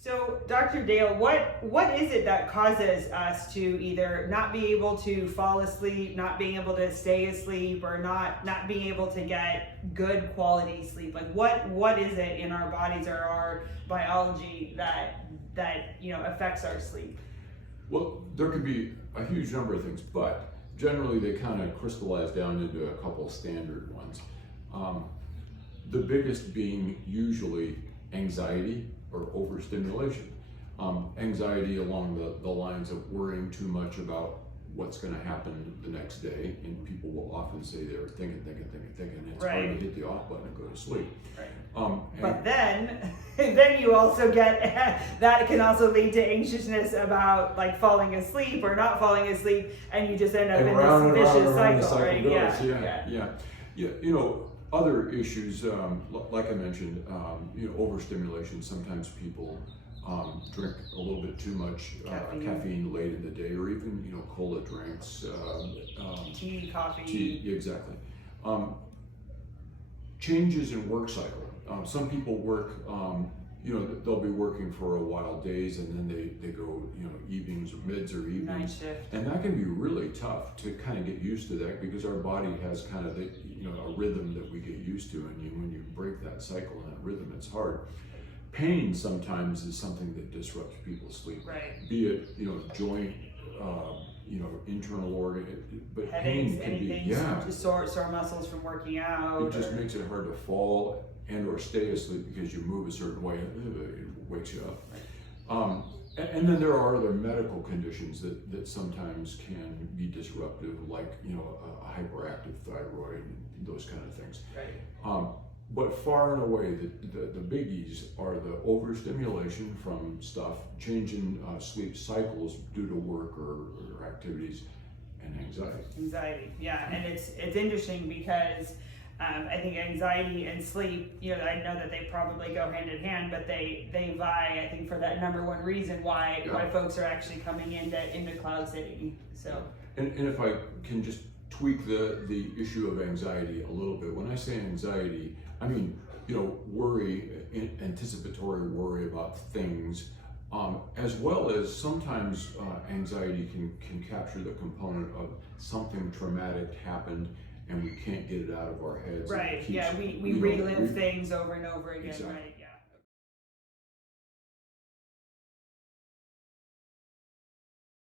So, Dr. Dale, what is it that causes us to either not be able to fall asleep, not being able to stay asleep, or not being able to get good quality sleep? Like, what is it in our bodies or our biology that affects our sleep? Well, there could be a huge number of things, but generally they kind of crystallize down into a couple standard ones. The biggest being usually anxiety or overstimulation. Anxiety along the lines of worrying too much about what's going to happen the next day, and people will often say they're thinking, and it's hard to hit the off button and go to sleep. Right. But then you also get that can also lead to anxiousness about like falling asleep or not falling asleep, and you just end up in this vicious cycle, right? Yeah. Other issues, like I mentioned, overstimulation. Sometimes people drink a little bit too much caffeine late in the day, or even cola drinks, tea, coffee. Tea, exactly. Changes in work cycle. Some people work, they'll be working for a while days, and then they go, evenings or mids or evenings. Night shift. And that can be really tough to kind of get used to that, because our body has kind of a rhythm that we get used to, and when you break that cycle and that rhythm, it's hard. Pain sometimes is something that disrupts people's sleep. Right. Be it, joint, internal organ, but Headaches, pain can anything, be, sore muscles from working out. It just makes it hard to fall and or stay asleep because you move a certain way, it wakes you up. Right. And then there are other medical conditions that sometimes can be disruptive, like a hyperactive thyroid, and those kind of things. Right. But far and away, the biggies are the overstimulation from stuff, changing sleep cycles due to work or activities, and anxiety. Anxiety, yeah, and it's interesting because I think anxiety and sleep, I know that they probably go hand in hand, but they vie, I think, for that number one reason why folks are actually coming into Cloud City. So, and if I can just tweak the issue of anxiety a little bit. When I say anxiety, I mean, worry, anticipatory worry about things, as well as sometimes anxiety can capture the component of something traumatic happened and we can't get it out of our heads. Right, we relive things over and over again, exactly. Right.